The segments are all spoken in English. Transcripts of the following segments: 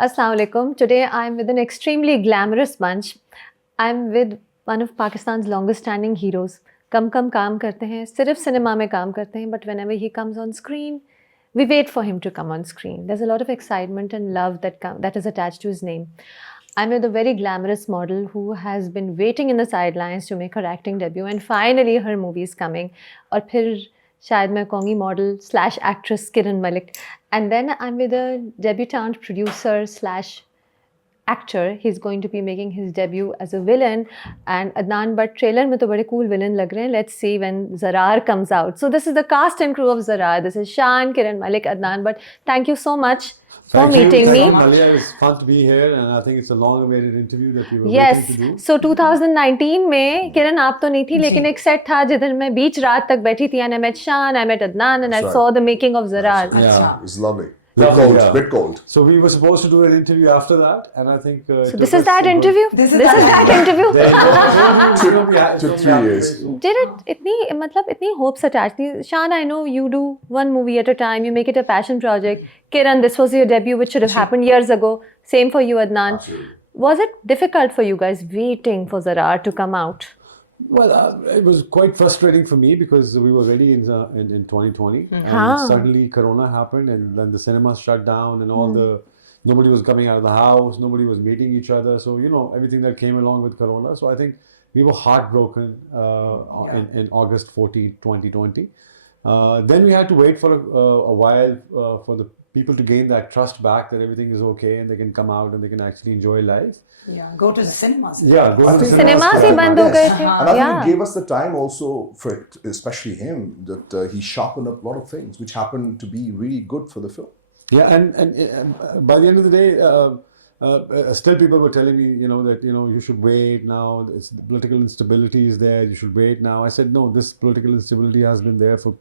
Assalamu alaikum. Today I'm with an extremely glamorous bunch. I'm with one of Pakistan's longest standing heroes. कम काम करते हैं, सिर्फ cinema में काम करते हैं, but whenever he comes on screen, we wait for him to come on screen. There's a lot of excitement and love that is attached to his name. I'm with a very glamorous model who has been waiting in the sidelines to make her acting debut, and finally her movie is coming. और फिर शायद मैं कहूँगी model / actress Kiran Malik. And then I'm with a debutante producer / actor. He's going to be making his debut as a villain. And Adnan, but trailer में तो बड़े cool villain लग रहे हैं. Let's see when Zarrar comes out. So this is the cast and crew of Zarrar. This is Shaan, Kiran Malik, Adnan. But thank you so much for meeting me. Malia, it's fun to be here, and I think it's a long-awaited interview that we were Yes. waiting to do. So 2019 में किरण आप तो नहीं थी, लेकिन एक set था जिधर मैं बीच रात तक बैठी थी, and I met Shaan, I met Adnan, and I saw the making of Zarrar. Yeah. It's lovely. Bit cold. So we were supposed to do an interview after that, and I think. So this is that interview. This is that interview. Took 3 years. Did it? इतनी hopes attached थी. Shaan, I know you do one movie at a time. You make it a passion project. Kiran, this was your debut, which should have happened years ago. Same for you, Adnan. Absolutely. Was it difficult for you guys waiting for Zarrar to come out? Well, it was quite frustrating for me because we were ready in 2020, and suddenly Corona happened, and then the cinemas shut down, and nobody was coming out of the house, nobody was meeting each other. So everything that came along with Corona. So I think we were heartbroken in August 14, 2020. Then we had to wait for a while for the people to gain that trust back that everything is okay and they can come out and they can actually enjoy life. Yeah, go to the cinemas. Yeah, go to the Cinemas ही बंद हो गए थे. And I think it gave us the time also for it, especially him, that he sharpened up a lot of things which happened to be really good for the film. Yeah, and by the end of the day, still people were telling me, that you should wait now. The political instability is there. You should wait now. I said no. This political instability has been there for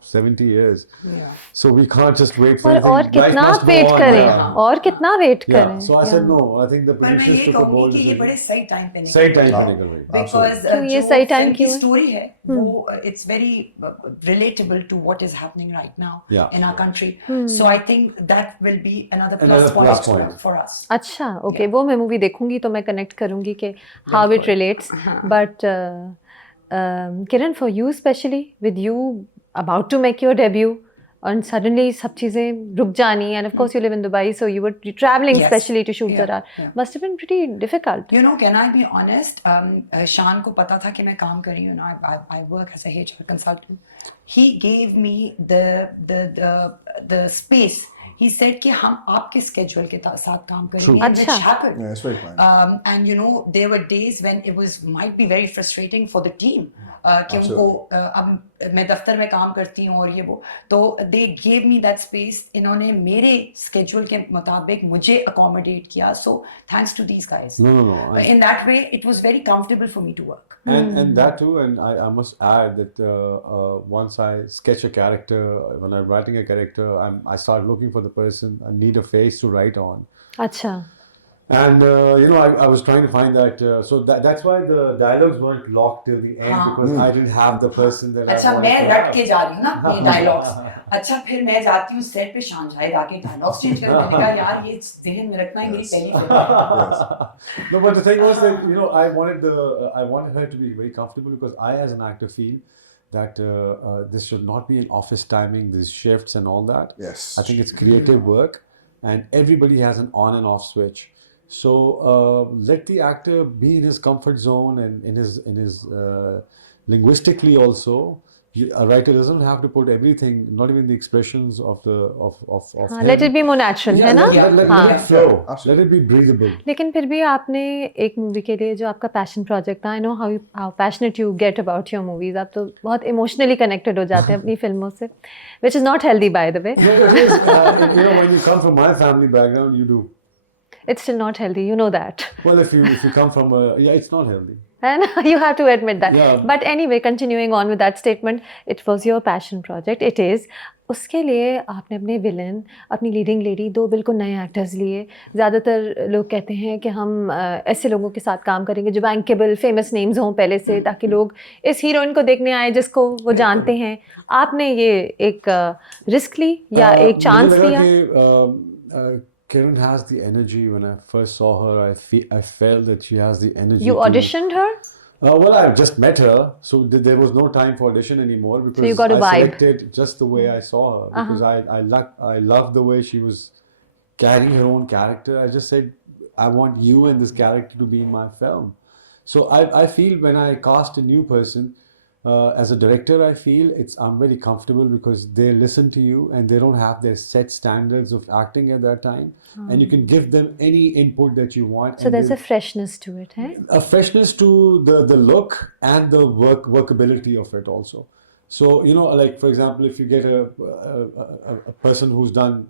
70 years. Yeah. So we can't just wait for और कितना wait करें? और कितना wait Yeah. करें? So I said no. I think the पर मैं producers ये took a bold कहूँगी कि ये decision. बड़े सही टाइम पे सही टाइम पे निकल गई. Because क्यों ये जो सही time film की क्यों है? story है वो it's very relatable to what is happening right now in our country. So I think that will be another plus point for us. अच्छा, okay, वो मैं मूवी देखूंगी तो मैं कनेक्ट करूंगी कि how it relates. But Kiran, for you especially, with you about to make your debut, and suddenly सब चीजें रुक जानी, and of course you live in Dubai, so you were traveling specially to shoot Zarrar. Must have been pretty difficult. Can I be honest? Shaan को पता था कि मैं काम कर रही हूँ. I work as a HR consultant. He gave me the space. He said कि हम आपके schedule के साथ काम करेंगे. And which happened. Yeah, it's very kind. And there were days when it might be very frustrating for the team. कि उनको अब मैं दफ्तर में काम करती हूँ और ये वो तो they gave me that space. इन्होंने मेरे schedule के मुताबिक मुझे accommodate किया. So thanks to these guys. No. In that way, it was very comfortable for me to work. And that too, and I must add that once I sketch a character, when I'm writing a character, I start looking for the person. I need a face to write on. अच्छा. And I was trying to find that, so that's why the dialogues weren't locked till the end because I didn't have the person that अच्छा I wanted. मैं रट के जा रही हूँ ना ये dialogues. अच्छा फिर मैं जाती हूँ सेट पे शान शायद आके dialogues change कर मैंने कहा यार ये ज़हन में रखना ही मेरी पहली फिल्म है. No, but the thing was that I wanted her to be very comfortable because I as an actor feel that this should not be an office timing, these shifts and all that. Yes. I think it's creative work, and everybody has an on and off switch. So let the actor be in his comfort zone and in his linguistically also. A writer doesn't have to put everything, not even the expressions of him. Let it be more natural, है ना? Let it flow. Let it be breathable. लेकिन फिर भी आपने एक movie के लिए जो आपका पैशन प्रोजेक्ट था, I know how passionate you get about your movies. आप तो बहुत इमोशनली कनेक्टेड हो जाते हैं अपनी फिल्मों से, which is not healthy by the way. No, it is. When you come from my family background, you do. It's still not healthy, you know that. Well, if you come from it's not healthy. And you have to admit that. Yeah. But anyway, continuing on with that statement, it was your passion project. It is. उसके लिए आपने अपने villain, अपनी leading lady, 2 बिल्कुल नए actors लिए. ज़्यादातर लोग कहते हैं कि हम ऐसे लोगों के साथ काम करेंगे जो बैंकेबल फेमस नेम्स हों पहले से, ताकि लोग इस हीरोइन को देखने आए जिसको वो जानते हैं. आपने ये एक रिस्क ली या एक चांस लिया? Kiran has the energy. When I first saw her, I felt that she has the energy. You auditioned her? Well, I just met her, so there was no time for audition anymore because you got a I vibe. selected just the way I saw her because I loved the way she was carrying her own character. I just said, I want you and this character to be in my film. So I feel when I cast a new person, as a director, I feel I'm very comfortable because they listen to you and they don't have their set standards of acting at that time, and you can give them any input that you want. So there's a freshness to it, eh? A freshness to the look and the workability of it also. So like for example, if you get a person who's done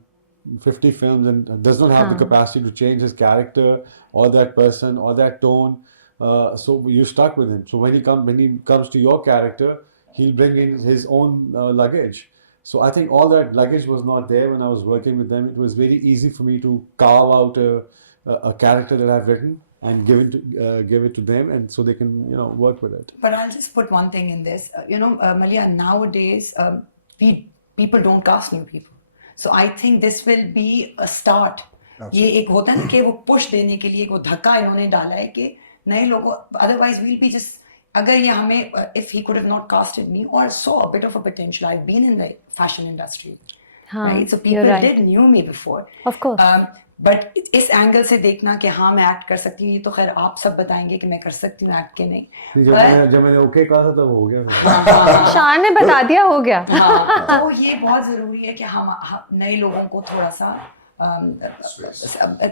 50 films and does not have the capacity to change his character or that person or that tone. So you're stuck with him. So when he comes to your character, he'll bring in his own luggage. So I think all that luggage was not there when I was working with them. It was very easy for me to carve out a character that I've written and give it to them, and so they can work with it. But I'll just put one thing in this. Malia, nowadays people don't cast new people. So I think this will be a start. ये एक होता है कि वो push देने के लिए वो धक्का इन्होंने डाला है कि नए लोगों, otherwise we'll be just, अगर ये हमें, if he could have not casted me or saw a bit of a potential, I've been in the fashion industry, right? So people did knew me before. Of course. But इस angle से देखना कि हाँ मैं act कर सकती हूँ, ये तो खैर आप सब बताएंगे कि मैं कर सकती हूँ एक्ट के नहीं। जब मैंने ओके कहा था तब हो गया था। शान ने बता दिया हो गया। तो ये बहुत जरूरी है कि हम नए लोगों को थोड़ा सा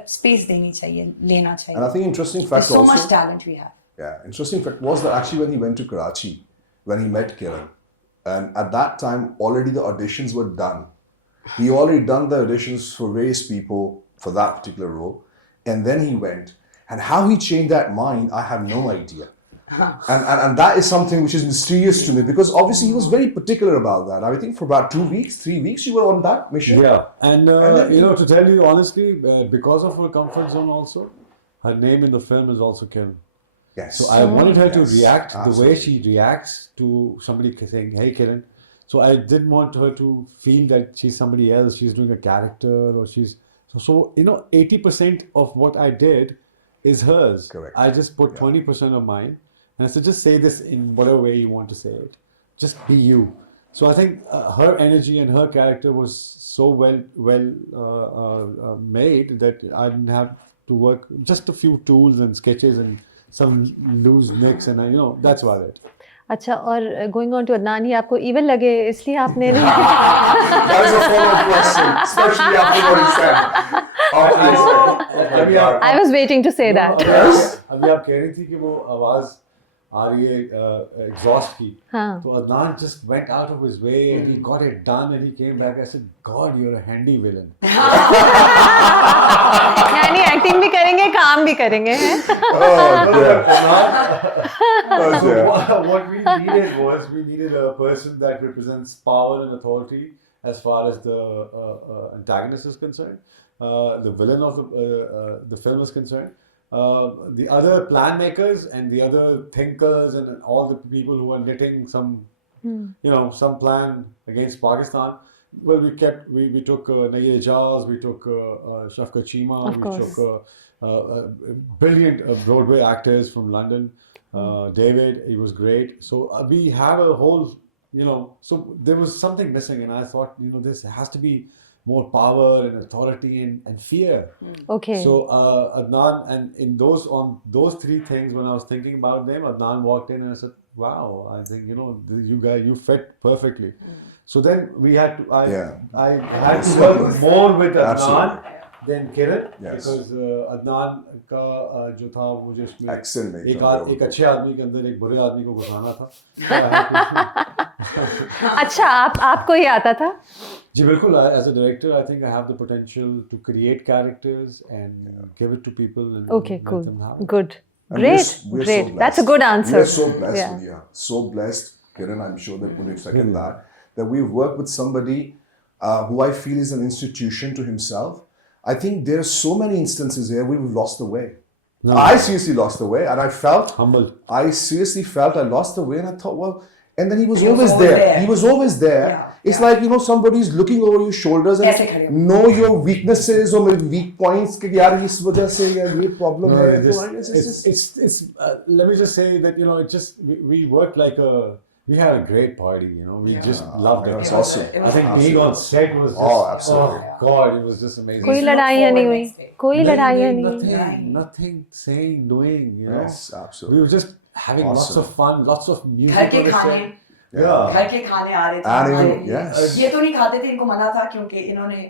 space देनी चाहिए, लेना चाहिए. And I think interesting fact so also. So much talent we have. Yeah, interesting fact was that actually when he went to Karachi, when he met Kiran, and at that time already the auditions were done. He already done the auditions for various people for that particular role, and then he went. And how he changed that mind, I have no idea. And that is something which is mysterious to me, because obviously he was very particular about that. I think for about 2 weeks, 3 weeks, you were on that mission. Yeah, and to tell you honestly, because of her comfort zone also, her name in the film is also Kiran. Yes. So I wanted her to react the way she reacts to somebody saying, "Hey, Kiran." So I didn't want her to feel that she's somebody else. She's doing a character, or she's so 80% of what I did is hers. Correct. I just put 20% of mine. And so just say this in whatever way you want to say it. Just be you. So I think her energy and her character was so well made that I didn't have to work just a few tools and sketches and some loose mix, and that's about it. अच्छा, और going on to Adnan, ही आपको evil लगे इसलिए आपने That is a follow-up question, especially after what he said. I was waiting to say that. अभी आप कह रही थी कि वो आवाज आ रही है exhaust की, तो Adnan just went out of his way and he got it done and he came back. I said, God, you're a handy villain. यानी एक्टिंग भी करेंगे, काम भी करेंगे, हैं? What we needed a person that represents power and authority as far as the antagonist is concerned, the villain of the film is concerned. The other plan makers and the other thinkers and all the people who are knitting some plan against Pakistan. Well, we took Nayyar Ijaz, we took Shafqat Cheema, we took brilliant Broadway actors from London. David, he was great. So we have a whole, so there was something missing, and I thought, this has to be more power and authority and fear. Okay. So Adnan, and on those three things, when I was thinking about them, Adnan walked in and I said, "Wow, I think you fit perfectly." So then I had to work more with Adnan than Kiran, because Adnan का जो था वो जिसमें एक अच्छे आदमी के अंदर एक बुरे आदमी को घुसाना था. अच्छा, आपको ये आता था? जी बिल्कुल. As a director, I think I have the potential to create characters and give it to people and okay, let cool. them have it. Good. And Great. we're so That's a good answer. We're so blessed, yeah. So blessed, Kiran. I'm sure that would second that we've worked with somebody who I feel is an institution to himself. I think there are so many instances here we've lost the way. I seriously lost the way, and I felt humbled. I seriously felt I lost the way, and I thought, well, and then he was He was always always there. there. He was always there. Yeah, It's yeah. like, you know, somebody's looking over your shoulders ऐसे खड़े and हो। know your weaknesses or maybe weak points. कि यार इस वजह से यार ये problem No, है. this, तो it's let me just say that, you know, it just, we worked like we had a great party, you know, we just loved yeah, it. it's awesome. I think being on set was just, Oh, absolutely. oh God, it was just amazing. कोई look लड़ाइयाँ नहीं forward हुई next day. कोई लड़ाइयाँ नहीं हुई Nothing, nothing saying, doing, you know. Yes, We absolutely. were just having lots Awesome. of fun, lots of music घर के on the खाने set. Yeah. घर के खाने आ रहे थे And हमारे even- लिए। yes. ये तो नहीं खाते थे, इनको मना था क्योंकि इन्होंने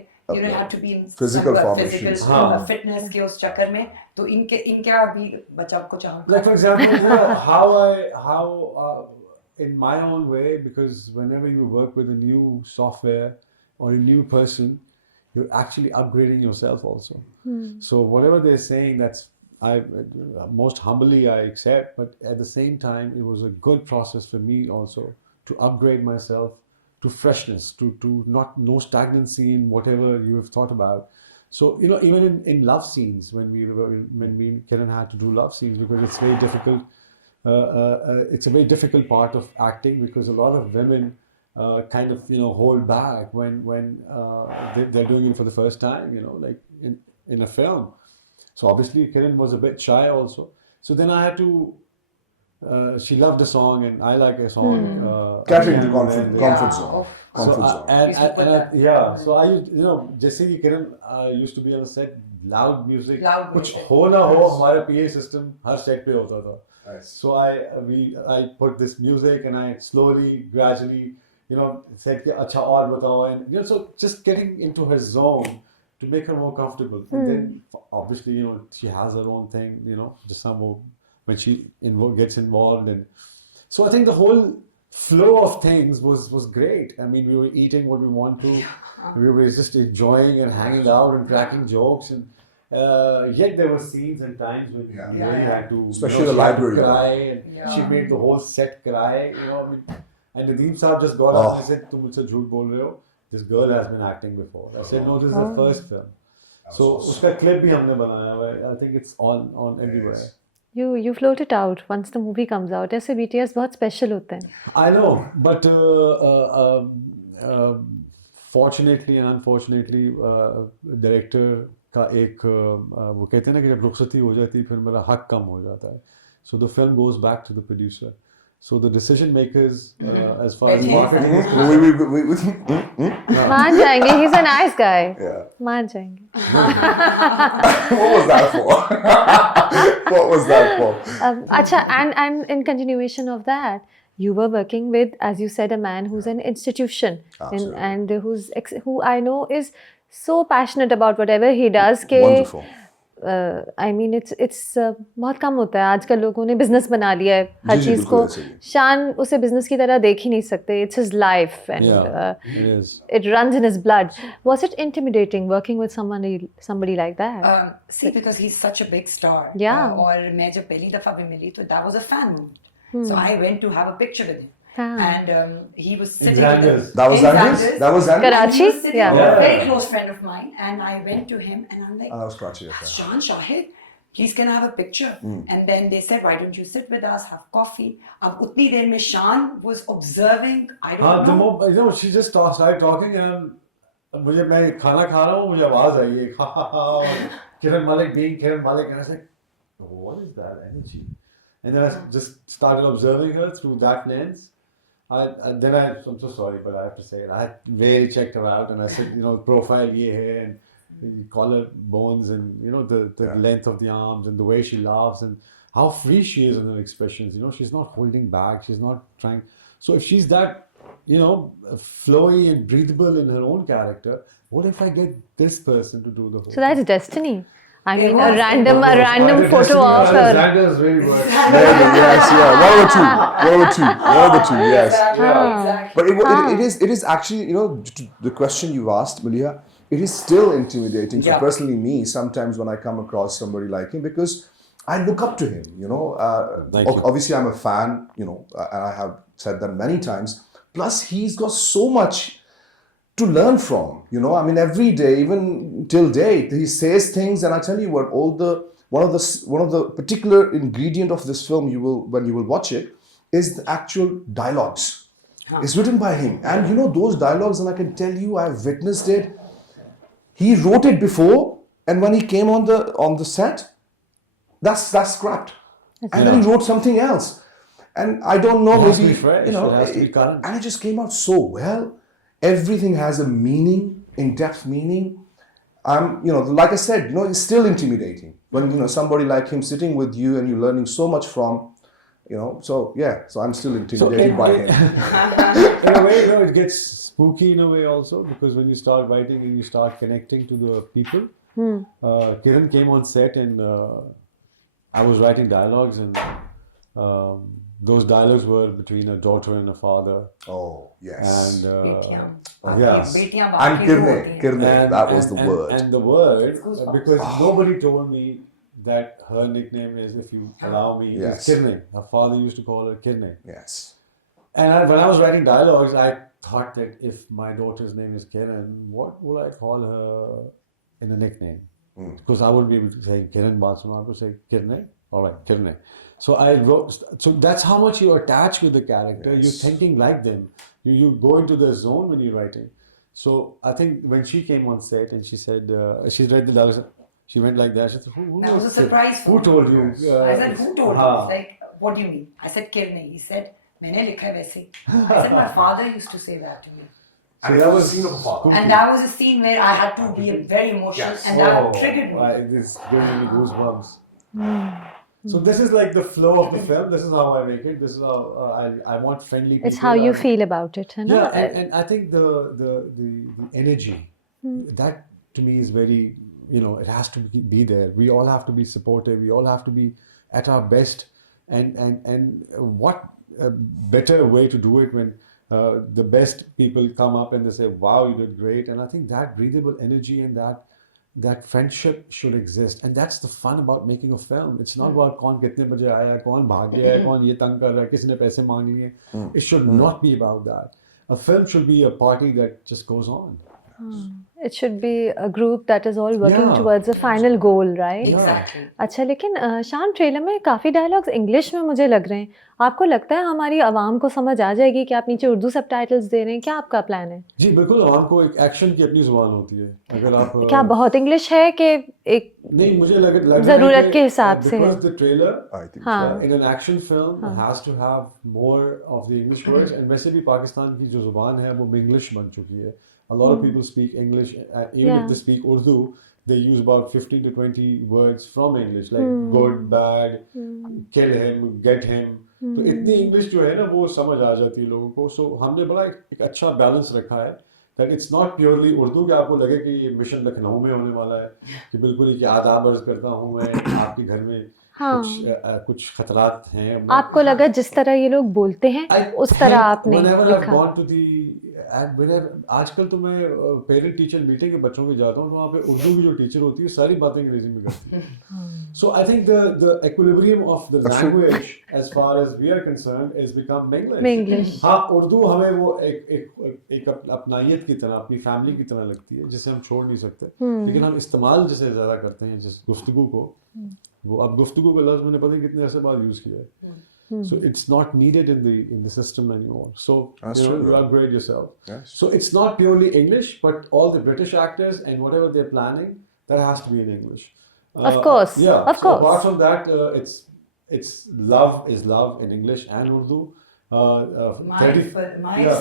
had to be in Physical some formations. physical हाँ. fitness के उस चक्कर में, तो इनका भी बच्चा कुछ Like for example, you know, how in my own way, because whenever you work with a new software or a new person, you're actually upgrading yourself also. So whatever they're saying, that's most humbly I accept, but at the same time, it was a good process for me also to upgrade myself to freshness, to not no stagnancy in whatever you have thought about. So, you know, even in love scenes, when me and Kiran had to do love scenes, because it's very difficult. It's a very difficult part of acting, because a lot of women kind of, you know, hold back when they're doing it for the first time, you know, like in a film. So obviously Kiran was a bit shy also. So then I had to. She loved the song and I like a song. Catering to and comfort then- zone. Oh. Comfort So, zone. Used to put that. yeah, so I used, you know, जैसे कि Kiran used to be on the set, loud music, Loud कुछ music. हो ना हो, हमारा PA system हर set पे होता था. Nice. So I put this music and I slowly, gradually, you know, said कि अच्छा और बताओ, and you know, so just getting into her zone to make her more comfortable. And then obviously, you know, she has her own thing, you know, just some more when she gets involved, and so I think the whole flow of things was great. I mean, we were eating what we want to, we were just enjoying and hanging out and cracking jokes, and yet there were scenes and times when Yeah. we really had to, Especially you know, the she had to library. cry, and Yeah. she made the whole set cry, you know. I mean, and Nadeem Saab just got up Oh. and said, "तुम मुझसे झूठ बोल रहे हो. This girl has been acting before." I said, "No, this is her first film." So उसका clip भी हमने बनाया हुआ है. I think it's on everywhere. You float it out once the movie comes out. ऐसे BTS बहुत special होते हैं. I know, but fortunately and unfortunately, director का एक वो कहते हैं ना कि जब रुखसती हो जाती है फिर मेरा हक कम हो जाता है. So the film goes back to the producer. So the decision makers, as far as marketing is concerned, मान जाएंगे. He's a nice guy. Yeah. मान जाएंगे. What was that for? What was that for? Acha, and in continuation of that, you were working with, as you said, a man who's an institution, Absolutely. and who I know is so passionate about whatever he does. के, Wonderful. I mean, it's बहुत कम होता है. आजकल लोगों ने business बना लिया है हर जी, चीज़ बिल्कुल को. ऐसे ही. शान उसे business की तरह देख ही नहीं सकते. It's his life, and yeah, it is. it runs in his blood. Was it intimidating working with somebody like that? See, because he's such a big star. Yeah. और मैं जब पहली दफा भी मिली तो that was a fan moment. So I went to have a picture with him. हाँ. And he was sitting In Zanders. That was in Zanders? That was Zanders? Karachi? He was sitting Yeah. with a Yeah. very close friend of mine, and I went to him and I'm like, That was Karachi. Okay. Shaan, Shahid, please can I have a picture? And then they said, why don't you sit with us, have coffee? अब उतनी देर में Shaan was observing, I हाँ, don't the know. moment, you know, she just started talking and मुझे मैं खाना खा रहा हूँ मुझे आवाज आई एक हा हा हा Kiran Malik being Kiran Malik, and I was like, what is that energy? And then I just started observing her through that lens. I'm so sorry, but I have to say it. I had really checked her out, and I said, you know, profile ye hai, and collar bones, and you know the Yeah. length of the arms, and the way she laughs, and how free she is in her expressions. You know, she's not holding back. She's not trying. So if she's that, you know, flowy and breathable in her own character, what if I get this person to do the whole? So that's destiny. I It mean, was. a random But photo of her. Zanders really works. Yes, yeah. One of the two. Yes. Exactly, Ah. exactly. But it is actually, you know, the question you asked, Malia, it is still intimidating for Yeah. personally me sometimes when I come across somebody like him, because I look up to him, you know. Thank you. Obviously, I'm a fan, you know, and I have said that many times. Plus, he's got so much to learn from, you know. I mean, every day, even till date, he says things, and I tell you what, one of the particular ingredient of this film, when you will watch it, is the actual dialogues. It's written by him, and you know those dialogues, and I can tell you, I've witnessed it. He wrote it before, and when he came on the set, that's scrapped, and then he wrote something else, and I don't know, It has to maybe be fresh, you know, it has to be current. and it just came out so well. Everything has a meaning, in-depth meaning. You know, like I said, you know, it's still intimidating when, you know, somebody like him sitting with you and you're learning so much from, you know. So yeah, so I'm still intimidated by him. In a way, you know, it gets spooky in a way also, because when you start writing and you start connecting to the people. Kiran came on set, and I was writing dialogues, and those dialogues were between a daughter and a father. Oh yes. And yes. बेटियां And बाकी जो होती हैं। Kirne, that was the word. And the word, because nobody told me that her nickname is, if you allow me, Yes. is Kirne. Her father used to call her Kirne. Yes. And when I was writing dialogues, I thought that if my daughter's name is Kiran, what would I call her in a nickname? Because I wouldn't be able to say Kiran Basuma, I would say Kirne. All right, Kirne. So I wrote. So that's how much you attach with the character. Yes. You're thinking like them. You go into the zone when you're writing. So I think when she came on set and she said she read the dialogue, she went like that. She said, "Who That was a knows? surprise for Who me. told you?" I said, who told you? हाँ. He's like, what do you mean? I said, Kirne. He said, मैंने लिखा है वैसे ही. I said, my father used to say that to me. And that was a scene of a father. And that was a scene where I had to be very emotional, Yes. and that triggered me. This giving me goosebumps. So this is like the flow of the film. This is how I make it. This is how I want friendly people. It's how you feel about it, है ना? Yeah, and I think the energy, that to me is very, you know, it has to be there. We all have to be supportive. We all have to be at our best. And what a better way to do it when the best people come up and they say, "Wow, you did great." And I think that breathable energy and that friendship should exist, and that's the fun about making a film. It's not about कौन कितने बजे आया, कौन भाग गया है, कौन ये तंग कर रहा है, किसी ने पैसे मांग लिए. It should not be about that. A film should be a party that just goes on. It should be a group that is all working Yeah. towards a final goal, right? Exactly. अच्छा, लेकिन शान trailer में काफ़ी dialogues English में मुझे लग रहे हैं. आपको लगता है हमारी आवाम को समझ आ जाएगी कि आप नीचे उर्दू सबटाइटल्स दे रहे हैं? क्या आपका प्लान है? जी बिल्कुल, आवाम को एक एक्शन की अपनी जुबान होती है. अगर आप क्या बहुत इंग्लिश है कि एक नहीं, मुझे लग रहा है ज़रूरत कि के हिसाब से है? because the trailer I think हाँ. in an action film has to have more of the English words, and वैसे भी पाकिस्तान की जो जुबान है वो English बन चुकी है. A lot of people speak English, even if they speak Urdu, they use about 15 to 20 words from English, like good, bad, kill him, get him. तो इतनी इंग्लिश जो है ना वो समझ आ जाती है लोगों को. सो हमने बड़ा एक अच्छा बैलेंस रखा है that it's not purely Urdu कि आपको लगे कि ये मिशन लखनऊ में होने वाला है, कि बिल्कुल ही कि आदाब अर्ज करता हूँ मैं आपके घर में कुछ खतरात हैं. आपको लगा जिस तरह ये लोग बोलते हैं उस तरह आपने लिखा. आजकल तो मैं पेरेंट टीचर मीटिंग के बच्चों के जाता हूँ तो वहाँ पे उर्दू की जो टीचर होती है सारी बातें अंग्रेजी में करती है. So I think the equilibrium of the language as far as we are concerned is become English. हाँ, उर्दू हमें वो एक अपनायत की तरह, अपनी फैमिली की तरह लगती है जिसे हम छोड़ नहीं सकते, लेकिन हम इस्तेमाल जिसे ज़्यादा करते हैं जिस गुफ्तगू को, वो अब गुफ्तगू का लफ्ज़ मैंने पता नहीं कितने अरसे बाद यूज़ किया है. So it's not needed in the system anymore. So you upgrade yourself. Yes. So it's not purely English, but all the British actors and whatever they're planning, that has to be in English. Of course. Yeah. Of so course. apart from that, it's love is love in English and Urdu. My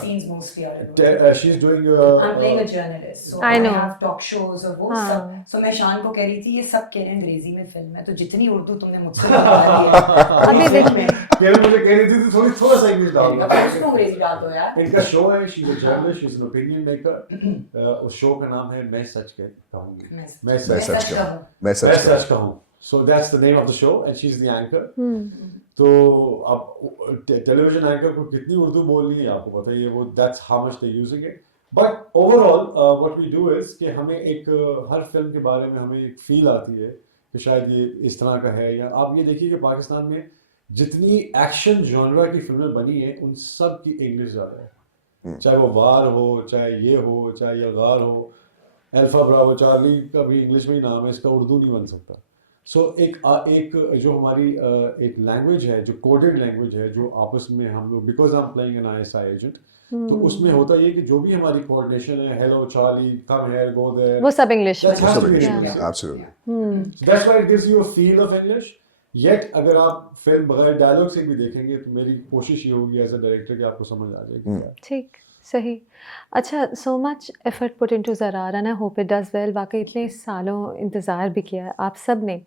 scenes mostly are in Urdu. She's doing. I'm playing a journalist, so I know. have talk shows और वो सब. So मैं शान को कह रही थी ये सब कह रहे हैं अंग्रेजी में फिल्म है, तो जितनी उर्दू तुमने मुझसे निकाली है अभी फिल्म में, मुझे कह रही थी थोड़ा सा इंग्लिश डाल अब उसको अंग्रेजी डाल दो यार. इनका शो है, she is a journalist, she is an opinion maker. उस शो का नाम है मैं सच कहूंगी. मैं सच कहूँ. मैं सच कहूँ. So that's the name of the show, and she's the anchor. तो अब टेलीविजन एंकर को कितनी उर्दू बोलनी है आपको पता ही है, वो that's how much they're using it. But overall, what we do is कि हमें एक हर फिल्म के बारे में हमें एक फील आती है कि शायद ये इस तरह का है. या आप ये देखिए कि पाकिस्तान में जितनी एक्शन जॉनरा की फिल्में बनी हैं उन सब की इंग्लिश ज़्यादा है. चाहे वो वार हो, चाहे ये हो, चाहे यलगार हो, अल्फा ब्रावो चार्ली का भी इंग्लिश में ही नाम है, इसका उर्दू नहीं बन सकता. सो एक जो हमारी एक लैंग्वेज है, जो कोडेड लैंग्वेज है, जो आपस में हम लोग, because I am playing an ISI agent, तो उसमें होता ये कि जो भी हमारी कोऑर्डिनेशन है, hello Charlie, come here, go there, वो सब इंग्लिश में. that has to be in English. Absolutely. So that's why it gives you a feel of English. Yet अगर आप फिल्म बगैर डायलॉग से भी देखेंगे तो मेरी कोशिश ये होगी एज अ डायरेक्टर कि आपको समझ आ जाएगी. ठीक, सही. अच्छा, so much effort put into Zarrar and I hope it does well. वाकई इतने सालों इंतज़ार भी किया आप सब ने,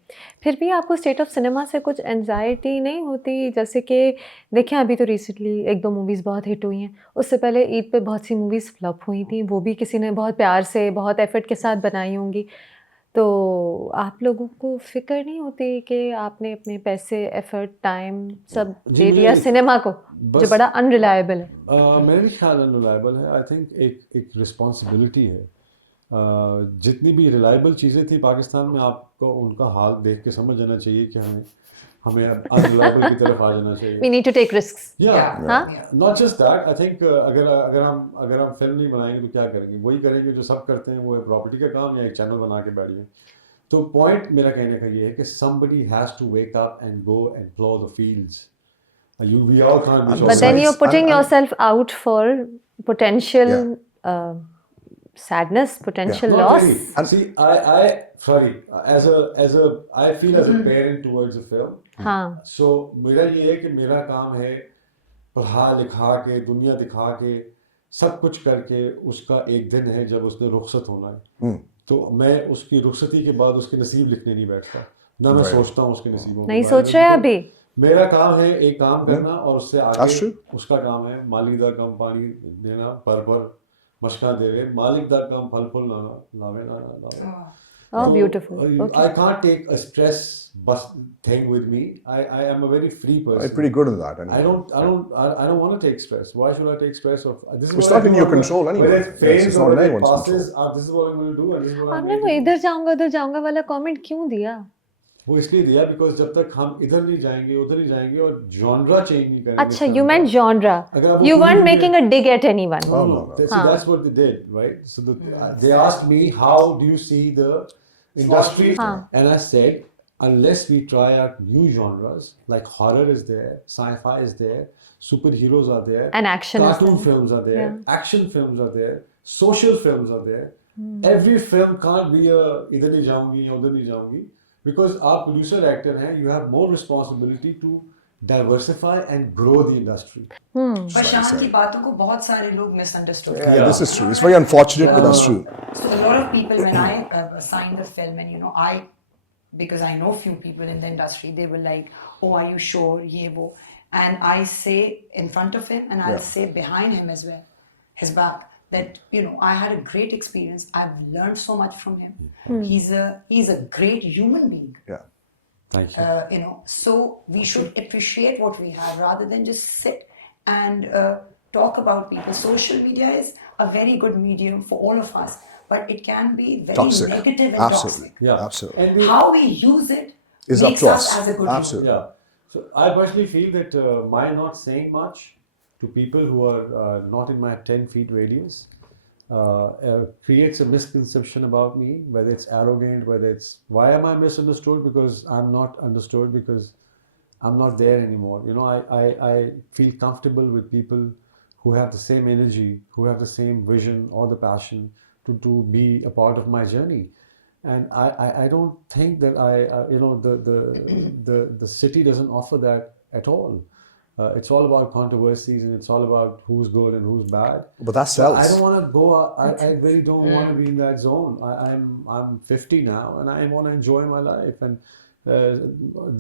फिर भी आपको स्टेट ऑफ सिनेमा से कुछ एंजाइटी नहीं होती? जैसे कि देखें, अभी तो रिसेंटली 1-2 मूवीज़ बहुत हिट हुई हैं, उससे पहले ईद पे बहुत सी मूवीज़ फ्लॉप हुई थी, वो भी किसी ने बहुत प्यार से, बहुत एफर्ट के साथ बनाई होंगी. तो आप लोगों को फ़िक्र नहीं होती कि आपने अपने पैसे, एफर्ट, टाइम सब जी, दे दिया मुझे सिनेमा को, जो बस बड़ा अनरिलायबल है? मेरे नहीं ख्याल अनरिलायबल है. आई थिंक एक रिस्पॉन्सिबिलिटी है. जितनी भी रिलायबल चीज़ें थी पाकिस्तान में, आपको उनका हाल देख के समझ जाना चाहिए कि हमें अब अनरिलायबल की तरफ आ जाना चाहिए. We need to take risks. Not just that. I think अगर हम फिल्म नहीं बनाएंगे तो क्या करेंगे? वही करेंगे जो सब करते हैं, वो है प्रॉपर्टी का काम या एक चैनल बना के बैठ गए. तो पॉइंट मेरा कहने का ये है कि somebody has to wake up and go and plow the fields. We all can't be. But then you're putting yourself out for potential sadness, potential Not loss. really. And see, I feel as a parent towards a film. हाँ. So मेरा ये है कि मेरा काम है पढ़ा लिखा के, दुनिया दिखा के, सब कुछ करके उसका एक दिन है जब उसने रुखसत होना है. तो मैं उसकी रुखसती के बाद उसके नसीब लिखने नहीं बैठता, ना मैं सोचता हूँ उसके नसीबों के नहीं बारे में. सोच रहे अभी. मेरा काम है एक काम करना और उससे आगे उसका काम है मालिक दा कम पानी देना, पर मशका देवे, मालिक दा कम फल फूल लावे ना. Oh, beautiful. Okay. I can't take a stress bus thing with me. I am a very free person. I'm pretty good at that. Anyway. I don't want to take stress. Why should I take stress of this? It's not in your control anyway. Whether it fails it's or not in whether it anyone's passes, control. this is what I'm going to do and this is what I'm आपने वो going to इधर जाऊंगा वाला comment क्यों दिया? वो इसलिए दिया because जब तक हम इधर नहीं जाएंगे, उधर नहीं जाएंगे और genre change नहीं करेंगे. अच्छा, you meant genre. You weren't making a dig at anyone. Oh, no. See, that's what they did, right? So they asked me, how do you see the industry? And I said, unless we try out new genres, like horror is there, sci-fi is there, superheroes are there, And action cartoon is there. films are there, action films are there, social films are there. Every film can't be a इधर नहीं जाऊंगी या उधर नहीं जाऊंगी, because आप producer actor हैं, you have more responsibility to diversify and grow the industry. पर शान की बातों को बहुत सारे लोग misunderstood. Yeah, this is true. It's very unfortunate, but that's true. So a lot of people, when I signed the film, and because I know few people in the industry, they were like, "Oh, are you sure?" Ye wo, and I say in front of him, and I'll say behind him as well, his back, that I had a great experience. I've learned so much from him. He's a great human being. Yeah. Thank you. So we should appreciate what we have rather than just sit and talk about people. Social media is a very good medium for all of us, but it can be very Toxic. negative and Absolutely. toxic. Yeah. Absolutely. And How we use it Is up makes to us us. as a good Absolutely. Yeah. So I personally feel that my not saying much to people who are not in my 10 feet radius creates a misconception about me, whether it's arrogant, whether it's why am I misunderstood? Because I'm not understood, because I'm not there anymore. I feel comfortable with people who have the same energy, who have the same vision or the passion to be a part of my journey. And I don't think that the city doesn't offer that at all. It's all about controversies and it's all about who's good and who's bad. But that sells. I don't want to go. I really don't want to be in that zone. I'm 50 now and I want to enjoy my life, and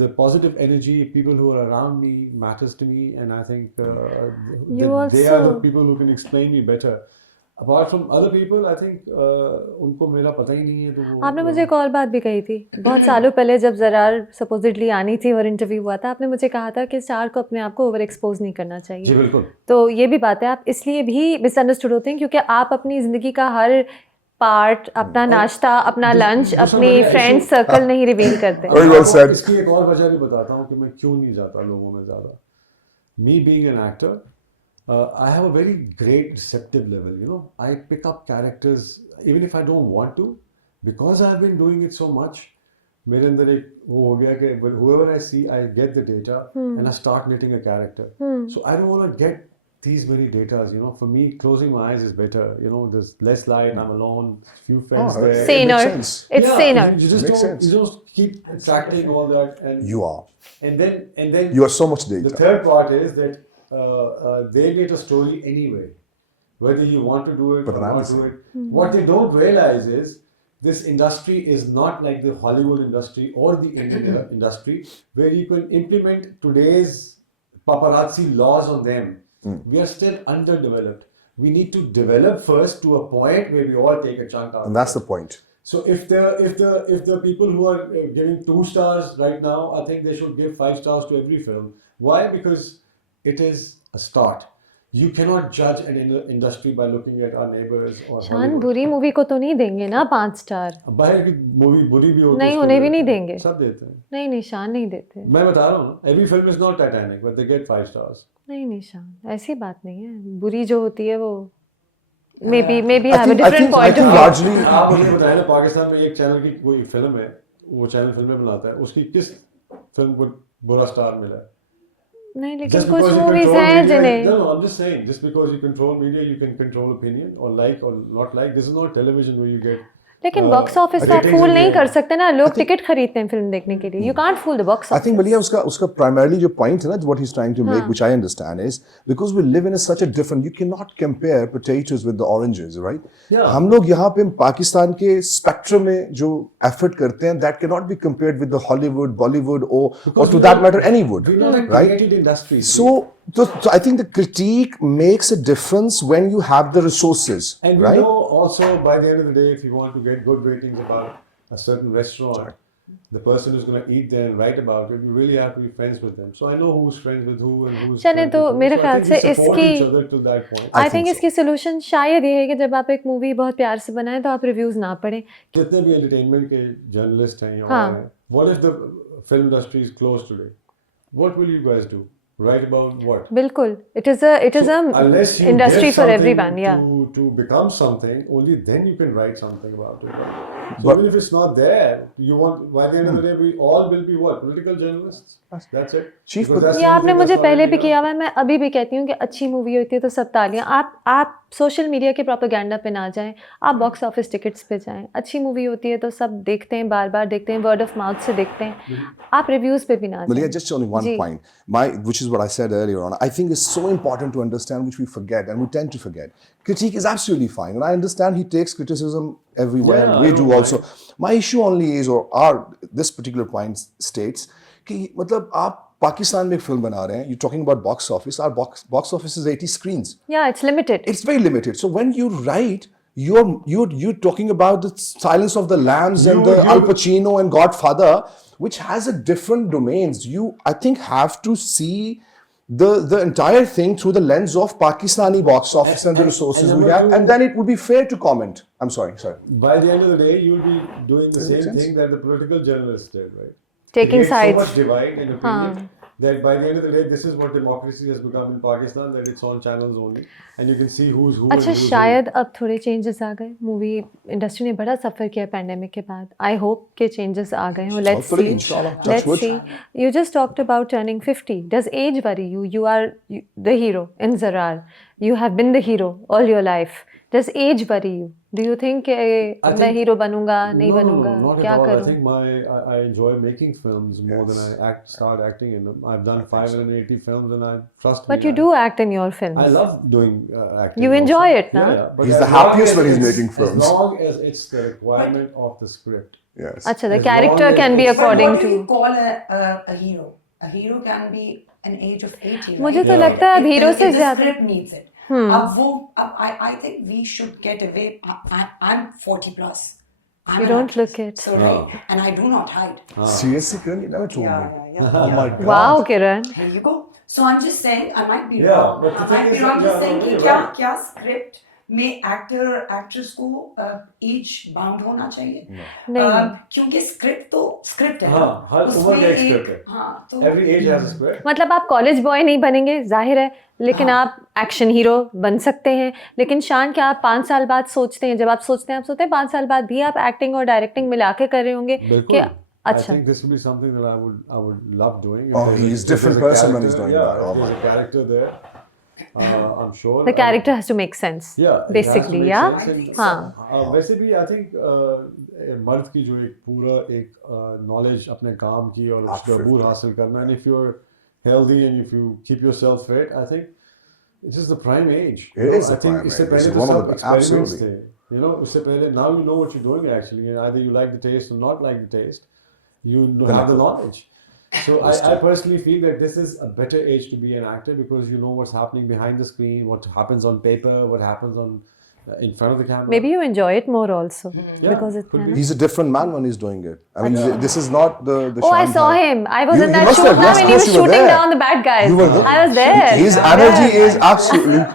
the positive energy, people who are around me matters to me, and I think they are the people who can explain me better. Apart from other people, I think उनको मेरा पता ही नहीं है, तो वो आपने मुझे एक और बात भी कही थी बहुत सालों पहले, जब ज़रार सपोजिटली आनी थी और इंटरव्यू हुआ था, आपने मुझे कहा था कि स्टार को अपने आप को ओवर एक्सपोज नहीं करना चाहिए. जी बिल्कुल. तो ये भी बात है, आप इसलिए भी मिसअंडरस्टूड होते हैं क्योंकि आप अपनी ज़िंदगी का हर पार्ट, अपना नाश्ता, अपना लंच, अपनी फ्रेंड सर्कल नहीं रिवील करते. Very well said. इसकी एक और वजह भी बताता हूँ कि मैं क्यों नहीं जाता लोगों में ज़्यादा. Me being an actor, I have a very great receptive level. I pick up characters even if I don't want to, because I've been doing it so much. मेरे अंदर एक वो हो गया कि whoever I see, I get the data and I start knitting a character. So I don't want to get these many datas, you know. For me, closing my eyes is better. You know, there's less light. I'm alone. Few friends there. Saner. It makes sense. It's saner. You just Makes don't. sense. You don't keep attracting all that, and You are. and then You are so much the data. third part is that they get a story anyway, whether you want to do it But or I'm not do saying- it. What they don't realize is this industry is not like the Hollywood industry or the Indian industry, where you can implement today's paparazzi laws on them. We are still underdeveloped. We need to develop first to a point where we all take a chunk out. And that's the point. So if the people who are giving 2 stars right now, I think they should give 5 stars to every film. Why? Because it is a start. You cannot judge an industry by looking at our neighbors or शान Hollywood. बुरी movie को तो नहीं देंगे ना 5 star. बाहर की movie बुरी भी हो तो नहीं, उसको उन्हें भी नहीं देते हैं. देंगे. सब देते हैं. नहीं निशान नहीं देते. मैं बता रहा हूँ, every film is not Titanic, but they get 5 stars. नहीं निशान ऐसी बात नहीं है. बुरी जो होती है वो maybe I have a think- I different think- I point think of view. largely आप मुझे बताएं ना, पाकिस्तान में एक चैनल की कोई फिल्म है, वो चैनल फिल्में बनाता है, उसकी किस फिल्म को बुरा स्टार मिला है? नहीं लेकिन Just कुछ because you मूवीज control हैं media, जिन्हें no, I'm just saying, just because you control media, you can control opinion or like or not like. This is not television where you get. लेकिन box office तो आप ratings fool in नहीं the कर end. सकते ना. लोग ticket खरीदते हैं फिल्म देखने के लिए. You can't fool the box I office. think Malia उसका primarily जो point है ना, what he's trying to make, which I understand, is because we live in such a different, you cannot compare potatoes with the oranges, right? Yeah. हम लोग यहाँ पे पाकिस्तान के spectrum में जो effort करते हैं, that cannot be compared with the Hollywood, Bollywood, or to that matter, Anywood, We're not a right? created industry. So I think the critique makes a difference when you have the resources, And we right? know also by the end of the day, if you want to get good ratings about a certain restaurant, the person who's going to eat there and write about it, you really have to be friends with them. So I know who's friends with who and who's. चले friends तो with who. मेरे So I ख्याल think we से support इसकी- each other to that point. I think think so. इसकी solution शायद ये है कि जब आप एक मूवी बहुत प्यार से बनाएं तो आप रिव्यूज ना पढ़ें. जितने भी एंटरटेनमेंट के जर्नलिस्ट हैं या हाँ. और हैं, what if the film industry is closed today? What will you guys do? Write about what? बिल्कुल. It is a Unless you industry get for something everyone. या to become something, only then you can write something about it. So But- even if it's not there, you want, by the end of the day, we all will be what? Political journalists. That's it. Chief, Because that's ये the only आपने thing मुझे that's पहले already भी किया done. हुआ है. मैं अभी भी कहती हूँ कि अच्छी मूवी होती है तो सब तालियां. आप सोशल मीडिया के प्रोपेगेंडा पे ना जाएं. आप बॉक्स ऑफिस टिकट्स पे जाएं. अच्छी मूवी होती है तो सब देखते हैं, बार बार देखते हैं, वर्ड ऑफ माउथ से देखते हैं. आप रिव्यूज पे भी ना Malia, जाएं. just only one ji. point, which is what I said earlier on. I think it's so important to understand, which we forget, and we tend to forget. Critique is absolutely fine, and I understand he takes criticism everywhere, Yeah, and we I do don't also. My issue only is, this particular point states, कि मतलब आप पाकिस्तान में एक film बना रहे हैं, you're talking about box office. Our box office is 80 screens. या it's limited. It's very limited. So when you write, you're talking about the Silence of the Lambs and the Al Pacino and Godfather, which has a different domains. You, I think, have to see the entire thing through the lens of Pakistani box office and the resources we have, and then it would be fair to comment. I'm sorry. By the end of the day, you'll be doing the Does it make same sense? thing that the political journalists did, right? Taking Create sides. So much divide and opinion that by the end of the day, this is what democracy has become in Pakistan. That it's on channels only, and you can see who's who. अच्छा, and who's शायद अब थोड़े changes आ गए. Movie industry ने बड़ा सफ़र किया pandemic के बाद. आई होप के चेंजेस आ गए हो. Let's Hopefully, see. inshallah. Touch let's wood. See. You just talked about turning 50. Does age worry you? You are the hero in Zarrar. You have been the hero all your life. Does age worry you? Do you think मैं hero बनूंगा, नहीं बनूंगा, not क्या at all. I करूं? think I enjoy making films more than I start acting in them. I've done 580 films, and I trust me. But you do act in your films. I love doing acting. You also. enjoy it, na? But He's as the long happiest as when he's it's- making films. As long as it's the requirement of the script. Yes. अच्छा, the As character long as can be it's- But according what do to. you call a hero? A hero can be an age of 80. मुझे right? तो लगता है अब hero से The ज्यादा. script needs it. I think we should get away. I'm 40 plus. I'm You an don't actress. look it. So right, and I do not hide. Seriously, Kiran, you never told me. Yeah. Oh my God. Wow, Kiran. Here you go. So I'm just saying, I might be Yeah, wrong. but the I thing might be is wrong. that- Just saying कि yeah, क्या right. क्या script में actor और actress को age bound होना चाहिए. नहीं. क्योंकि script तो script है. हाँ, हर उसमें उम्र का एक script है. हाँ, तो Every age has a script. मतलब आप कॉलेज बॉय नहीं बनेंगे, जाहिर है, लेकिन आप एक्शन हीरो बन सकते हैं. लेकिन शान, क्या आप 5 साल बाद सोचते हैं, जब आप सोचते हैं 5 साल बाद भी आप एक्टिंग और डायरेक्टिंग मिला के कर रहे होंगे कि बिल्कुल. I अच्छा. think this would be something that I would love doing. Oh, he's different person when he's doing that. Oh If there's my a character there, I'm sure. The character has to make sense. Yeah, basically, it has yeah. to make sense. हाँ. वैसे भी I think मर्द की जो एक पूरा एक knowledge अपने काम की और उसका अबूर हासिल करना, and if you're healthy and if you keep yourself fit, I think this is the prime age. It is the I think prime इससे age. पहले This is तो one of सब the- experiments absolutely. थे. You know, उससे पहले now you know what you're doing actually, and either you like the taste or not like the taste. You have the knowledge. So I personally feel that this is a better age to be an actor because you know what's happening behind the screen, what happens on paper, what happens on in front of the camera. Maybe you enjoy it more also because it's. could be. He's a different man when he's doing it. I mean, this is not the Oh, I Shaan saw type. him. I was in You that must shoot have. now Yes, when he yes, was you were shooting there. down the bad guys. You were there. I was there. His energy is absolutely.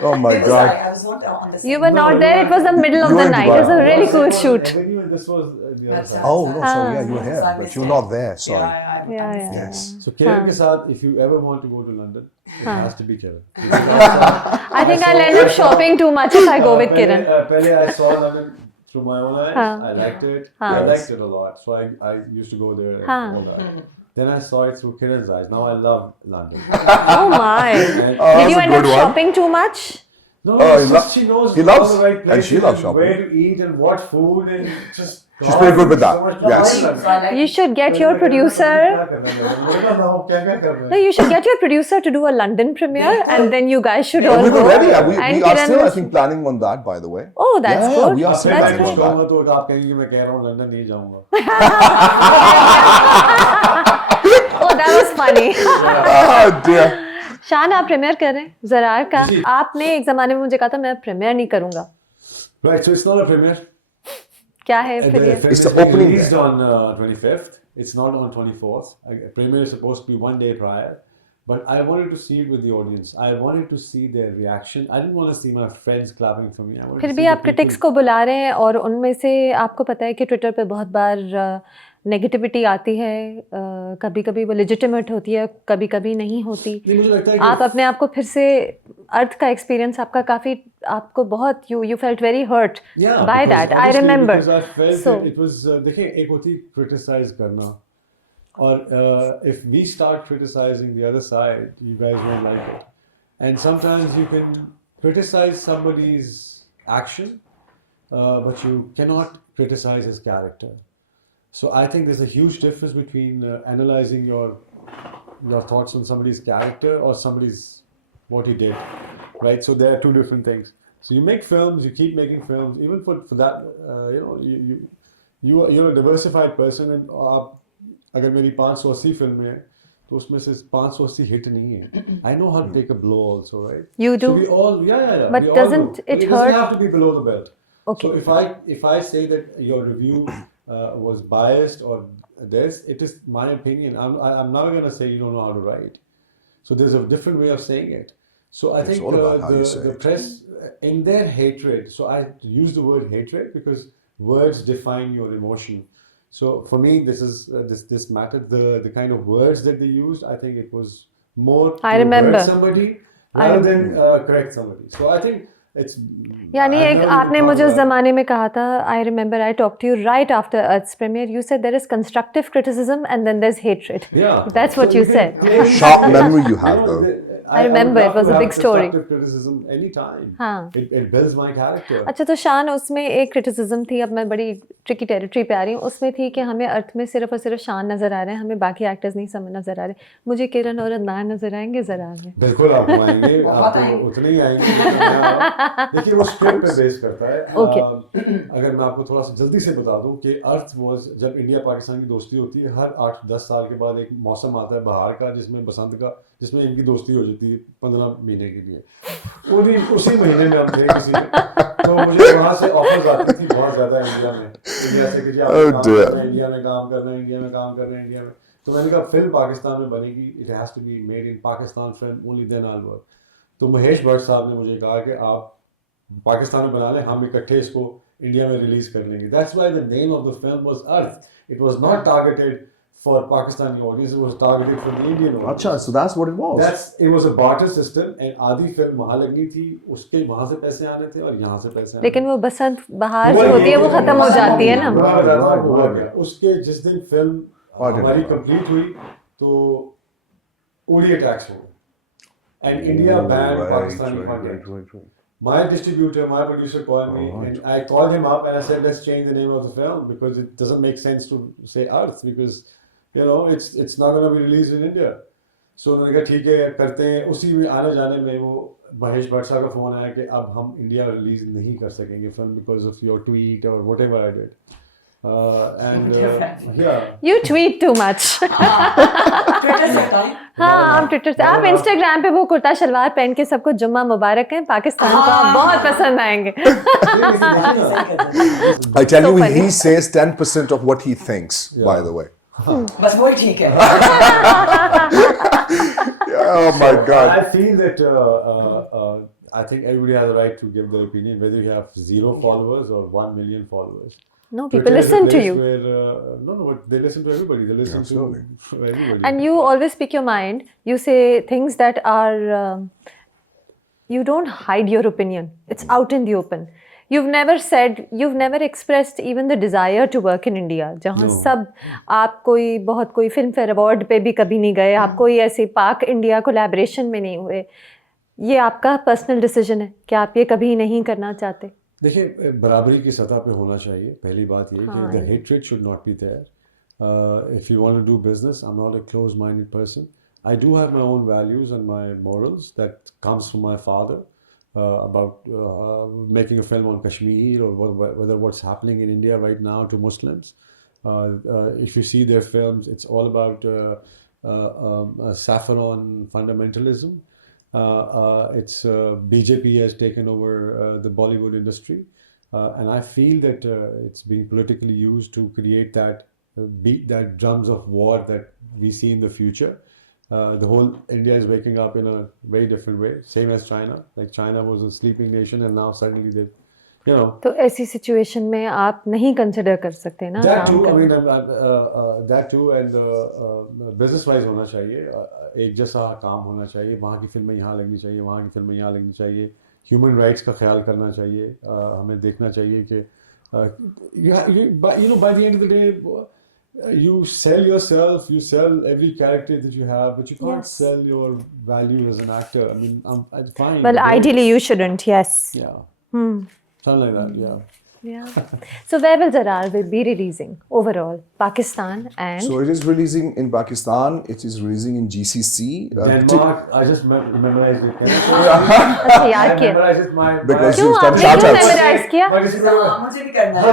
Oh my Where was God. I was not on the set. You were not there. It was the middle of You the were in night. It was a Dubai. really No, cool this shoot. was- when this was the other That's side. right. Oh no, sorry. Yeah, you were So here, I but missed you were it. not there. Sorry. Yeah, yeah. Yes. So Kiran ke saath, if you ever want to go to London, it has to be Kiran. I think I'll end up shopping too much if I go with Kiran. Pehle I saw London through my own eyes. Haan. I liked it. Haan. I liked it a lot. So I used to go there and Haan. all that. Then I saw it through Kiran's eyes. Now I love London. Oh my. And- Did you that's a end up good one. shopping too much? No, Oh, it's just she knows he all loves- the right and places she loves shopping. where to eat and what food and just. She's pretty good with that. So much to Yes. do. So I like You should get your producer. No, you should get your producer to do a London premiere, and then you guys should all We go. were ready. We And are Kiran still, I will- think, planning on that. By the way. Oh, that's Yeah, good. we are still That's planning good. on that. तो आप कहेंगे मैं कह रहा हूँ London नहीं जाऊँगा. Oh, that was funny. Oh dear. शान आप प्रीमियर कर रहे हैं जरार का. आपने एक जमाने में मुझे कहा था मैं प्रीमियर नहीं करूंगा. Right, so it's not a premiere. क्या है And फिर the ये? film It's is the being opening released day. on 25th. It's not on 24th. Premiere is supposed to be one day prior. But I wanted to see it with the audience. I wanted to see their reaction. I didn't want to see my friends clapping for me. I wanted फिर to भी see the आप critics people- को बुला रहे हैं और उनमें से आपको पता है कि ट्विटर पे बहुत बार नेगेटिविटी आती है. कभी कभी वो लेजिटिमेट होती है, कभी कभी नहीं होती. नहीं, मुझे लगता है कि आप अपने आप को फिर से अर्थ का एक्सपीरियंस आपका काफ़ी आपको बहुत you felt very hurt Yeah, by because that. I honestly, remember. because I felt So- that it was देखिए एक होती criticize करना और if we start criticizing the other side, you guys won't like it. And sometimes you can criticize somebody's action, but you cannot criticize his character. So I think there's a huge difference between analyzing your thoughts on somebody's character or somebody's what he did, right? So there are two different things. So you make films, you keep making films, even for that, you're a diversified person, and अगर मेरी 580 फिल्में हैं तो उसमें से 580 hit नहीं है. I know how to take a blow also, right? You do? So we all, yeah. But we all doesn't do. it It hurt? doesn't have to be below the belt. Okay. So if I say that your review was biased or this, it is my opinion. I'm never going to say you don't know how to write. So there's a different way of saying it. So I It's think all about how you say the it. press, in their hatred, so I use the word hatred because words define your emotion. So for me, this mattered. The kind of words that they used, I think it was more I to remember. hurt somebody rather than correct somebody. So I think it's. यानी I've एक never आपने even मुझे thought उस about it. ज़माने में कहा था. I remember I talk to you right after Earth's premiere. You said there is constructive criticism and then there's hatred. Yeah. That's what So you can said. claim- Sharp memory you have, though. I remember, would it was love a to big have story. constructive criticism anytime. हाँ. It builds my character. अच्छा, तो शान उसमें एक criticism थी. अब मैं बड़ी ट्रिकी टेरिटरी पे आ रही हूँ. उसमें थी कि हमें अर्थ में सिर्फ और सिर्फ शान नज़र आ रहे हैं, हमें बाकी एक्टर्स नहीं समझ नज़र आ रहे. मुझे किरण और अदनान नज़र आएंगे ज़रा में. बिल्कुल आपको आएंगे, बहुत आपको आएंगे। उतने ही आएंगे जितने आप- देखिए वो स्क्रिप्ट पे बेस करता है. Okay. अगर मैं आपको थोड़ा सा जल्दी से बता दूं कि अर्थ वाज जब इंडिया पाकिस्तान की दोस्ती होती है, हर 8-10 साल के बाद एक मौसम आता है बहार का, जिसमें बसंत का, जिसमें इनकी दोस्ती हो जाती है 15 महीने के लिए. उसी महीने में हम थे किसी में, तो मुझे वहाँ से ऑफर्स आती थी बहुत ज़्यादा इंडिया से कि जी आप काम कर रहे हैं, इंडिया में काम कर रहे हैं, इंडिया में काम कर रहे हैं, इंडिया में. तो मैंने कहा फिल्म पाकिस्तान में बनेगी, it has to be made in Pakistan film, only then I will work. तो महेश भट्ट साहब ने मुझे कहा कि आप पाकिस्तान में बना लें, हम इकट्ठे इसको इंडिया में रिलीज कर लेंगे. That's why the name of the film was earth. It was not targeted for Pakistani audience. It was targeted for the Indian audience. Acha, so that's what it was. It was a barter system, and आधी film वहाँ लगनी थी, उसके वहाँ से पैसे आने थे और यहाँ से पैसे आने थे. लेकिन वो बसंत बहार जो होती है वो खत्म हो जाती है ना. Right. उसके जिस दिन फिल्म हमारी कंप्लीट हुई तो ओडिया टैक्स हो गया, and India banned Pakistani content. My distributor, my producer called me, and I called him up and I said, let's change the name of the film because it doesn't make sense to say Arth because, you know, it's not going to be released in India. So उन्होंने कहा ठीक है करते हैं. उसी में आने जाने में वो महेश भट्ट साहब का फोन आया कि अब हम इंडिया रिलीज नहीं कर सकेंगे film because of your tweet or whatever I did. Yeah. You tweet too much. Twitter से बताएं. हाँ आप ट्विटर से, आप इंस्टाग्राम पे वो कुर्ता शलवार पहन के सबको जुम्मा मुबारक है, पाकिस्तान को आप बहुत पसंद आएंगे. I tell So you, funny. he says 10% of what he thinks, by the way. बस वही ठीक है. Oh my God. I feel that I think everybody has a right to give their opinion, whether you have 0 followers or 1 million followers. No, people Twitter is a listen to place you. Where, no, but they listen to everybody. They listen Absolutely. to everybody. And you always speak your mind. You say things that are, you don't hide your opinion. It's out in the open. You've never expressed even the desire to work in India. जहाँ No. सब आप कोई film fair award पे भी कभी नहीं गए, आप कोई ऐसे पाक इंडिया कोलैबोरेशन में नहीं हुए. ये आपका पर्सनल डिसीजन है कि आप ये कभी नहीं करना चाहते. देखिए बराबरी की सतह पे होना चाहिए. पहली बात ये कि the hatred should not be there. If you want to do business, I'm not a closed-minded person. I do have my own values and my morals that comes from my father about making a film on Kashmir or whether what's happening in India right now to Muslims. If you see their films, it's all about saffron fundamentalism. It's BJP has taken over the Bollywood industry, and I feel that it's being politically used to create that beat that drums of war that we see in the future. The whole India is waking up in a very different way, same as China. Like China was a sleeping nation, and now suddenly they, you know. तो ऐसी situation में आप नहीं consider कर सकते ना That काम too, I करना. mean, that too, and business-wise होना चाहिए. एक जैसा काम होना चाहिए. वहाँ की फिल्में यहाँ लगनी चाहिए, वहाँ की फिल्में यहाँ लगनी चाहिए. Human rights का ख्याल करना चाहिए. हमें देखना चाहिए कि by the end of the day, you sell yourself, you sell every character that you have, but you can't Yes. sell your value as an actor. I mean, I'm fine. Well, great. ideally you shouldn't. Yes. Yeah. Hmm. Something like that, yeah. Yeah. So where will Zarrar be releasing overall? Pakistan and So it is releasing in Pakistan. It is releasing in GCC. Denmark, I just memorized it. अच्छा I याद किया. memorized it. Because क्यों you've done आपने क्यों shout-outs. Memorise किया? हाँ, मुझे भी करना है.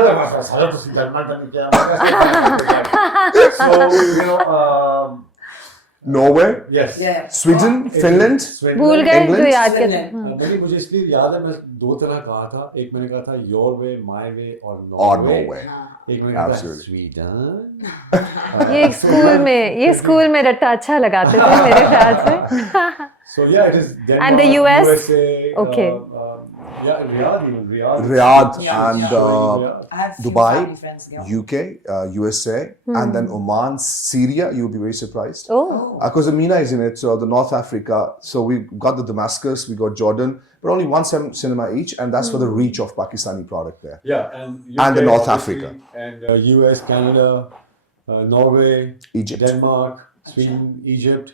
So, Norway, yes. Yeah. Sweden, Finland. भूल गए England? जो याद किया. Finland. मुझे इसलिए याद है, मैं 2 तरह कहा था. एक मैंने कहा था your way, my way और Or Norway. Norway. एक मैंने कहा था Absolutely. Sweden. ये स्कूल में रट्टा अच्छा लगाते थे मेरे ख्याल से. So yeah, it is Denmark, And the US? USA, Okay. Yeah, Riyadh. Riyadh Yeah. and I have few Dubai, family friends there. UK, USA, and then Oman, Syria. You will be very surprised. Oh. Because Amina is in it, so the North Africa. So we got the Damascus, we got Jordan, but only one cinema each, and that's for the reach of Pakistani product there. Yeah, and And the UK, North obviously, Africa. and US, Canada, Norway, Egypt. Denmark, Sweden, Egypt.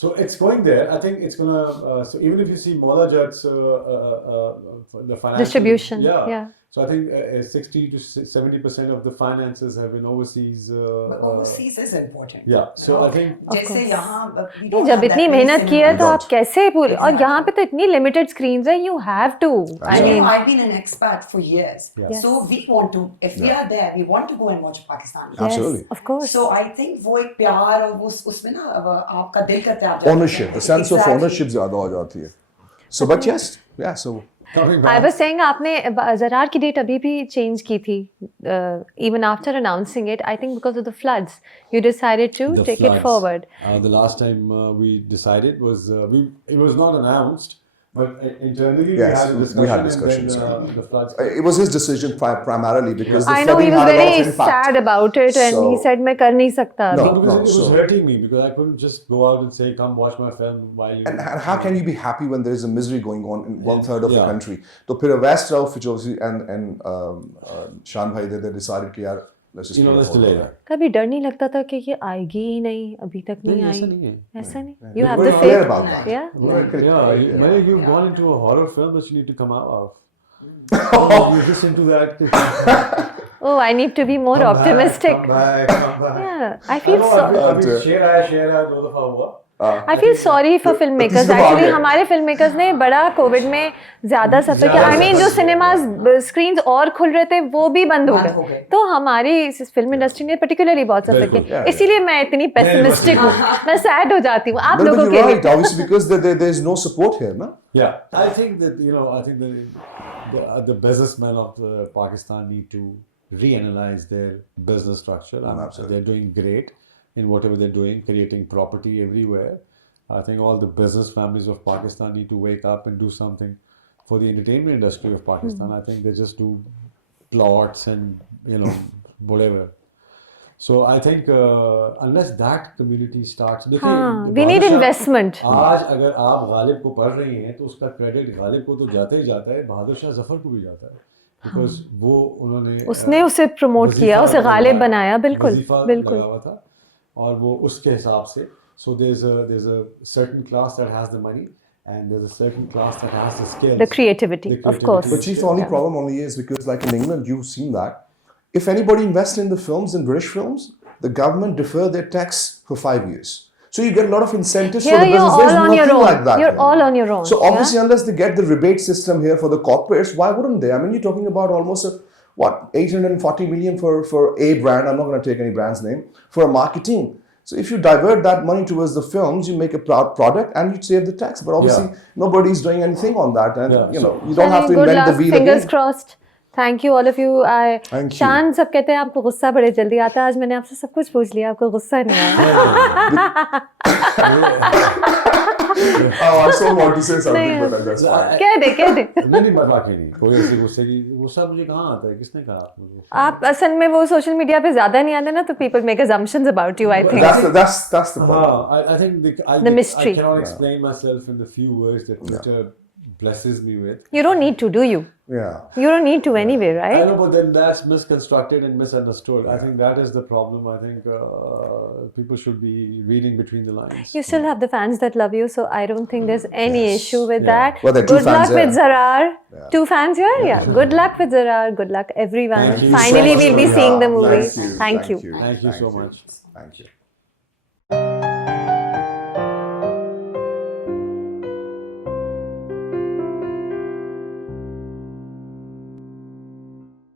So it's going there. I think it's gonna. So even if you see Mola Jud's the financial Distribution, yeah. yeah. So I think 60 to 70% of the finances have been overseas. But overseas is important. Yeah. So I think. जैसे course. यहाँ we नहीं, don't जब have इतनी that मेहनत place की in है We तो आप don't. कैसे पूरी, और Exactly. यहाँ पे तो इतनी लिमिटेड स्क्रीन्स है. You have to. I You know, mean, I've been an expat for years. Yeah. So we want to, if we are there, we want to go and watch Pakistani. yes, Absolutely. of course. So I think वो एक प्यार और वो उसमें ना आपका दिल करता है आप जाते हैं. Ownership, the sense of Exactly. ownership ज़्यादा हो जाती है. So, but yes, yeah. So Coming I back. was saying आपने ज़रार की डेट अभी भी चेंज की थी. Even after announcing it, I think because of the floods, you decided to The take it floods. forward. The last time we decided was it was not announced. But internally, Yes, we had we discussion. had And discussions, then, the floods. It was his decision primarily because the I know he flooding was had a lot very of impact. sad about it, and he So- said, "मैं कर नहीं सकता No. अभी." Because it was so- hurting me because I couldn't just go out and say, "Come watch my film," while you. And how can you be happy when there is a misery going on in 1/3 of the Yeah. country? तो फिर West Ralph, which obviously and Shaan bhai they decided कि यार let's just let's hold delay on. that. कभी डर नहीं लगता था कि ये आएगी ही नहीं, अभी तक नहीं नहीं, आई? ऐसा नहीं है। ऐसा नहीं? We You have were the clear faith? about that. Yeah? We were clear. Yeah, Malik, you've gone into a horror film that you need to come out of. You're just into that. Oh, I need to be more Come back, optimistic. Come back. Yeah, I feel so. अभी शेर आया दो दफा हुआ. I feel sorry for filmmakers. तीसरी दफा आ Actually, गया. हमारे filmmakers ने बड़ा कोविड में ज़्यादा सफर किया. I mean, जो सिनेमाज स्क्रीन्स और खुल रहे थे वो भी बंद हो गए. तो हमारी फिल्म इंडस्ट्री ने पर्टिकुलरली बहुत सफर बिल्कुल, किया. इसीलिए मैं इतनी पेसिमिस्टिक हूँ. मैं सैड हो जाती हूँ आप But लोगों you're के right, लिए. obviously, because there is no support here, no? Yeah, I think that the businessmen of Pakistan need to reanalyze their business structure. Absolutely. They're doing great in whatever they're doing, creating property everywhere. I think all the business families of Pakistan need to wake up and do something for the entertainment industry of Pakistan. I think they just do plots and whatever. So I think unless that community starts, हाँ, we need investment. आज अगर आप गालिब को पढ़ रही हैं तो उसका क्रेडिट गालिब को तो जाता ही जाता है, बहादुर शाह जफर को भी जाता है. Because वो उन्होंने उसने उसे प्रमोट किया, उसे गालिब बनाया. बिल्कुल वजीफा बिल्कुल. लगा हुआ था और वो उसके हिसाब से. So there's a certain class that has the money and there's a certain class that has the skills. The creativity, of course. But Chief, the only problem only is because like in England, you've seen that. If anybody invests in the films, in British films, the government defer their tax for 5 years. So you get a lot of incentives Here for the you're business. all There's on your nothing own. like that. You're here. all on your own. So obviously, unless they get the rebate system here for the corporates, why wouldn't they? I mean, you're talking about almost 840 million for a brand. I'm not going to take any brand's name for marketing. So if you divert that money towards the films, you make a proud product and you save the tax. But obviously, nobody's doing anything on that, and you don't have to Good invent the luck. wheel Fingers again. crossed. Thank you all of you. Thank you. शान सब कहते हैं आपको गुस्सा बड़े जल्दी आता है. आज मैंने आपसे सब कुछ पूछ लिया, आपको गुस्सा नहीं आया. Oh, I so want to say something, but that's fine. कह दे. नहीं बाकी नहीं. कोई ऐसी गुस्सा मुझे कहाँ आता है? किसने कहा आपको? आप असल में वो सोशल मीडिया पे ज्यादा नहीं आते ना, तो people make assumptions about you. I think. That's the problem. I think The mystery. I cannot explain myself in the few words that Twitter blesses me with. You don't need to, do you? Yeah. You don't need to anyway, I right? know, but then that's misconstructed and misunderstood. I think that is the problem. I think people should be reading between the lines. You still have the fans that love you, so I don't think there's any issue with Yeah. that. Well, there are two Good luck fans with here. Zarrar. Yeah. 2 fans here? Yeah. Good luck with Zarrar. Good luck everyone. Thank you Finally, so much we'll be for seeing the Yeah, movie. Thank you. Thank you. Thank you so much. Thank you.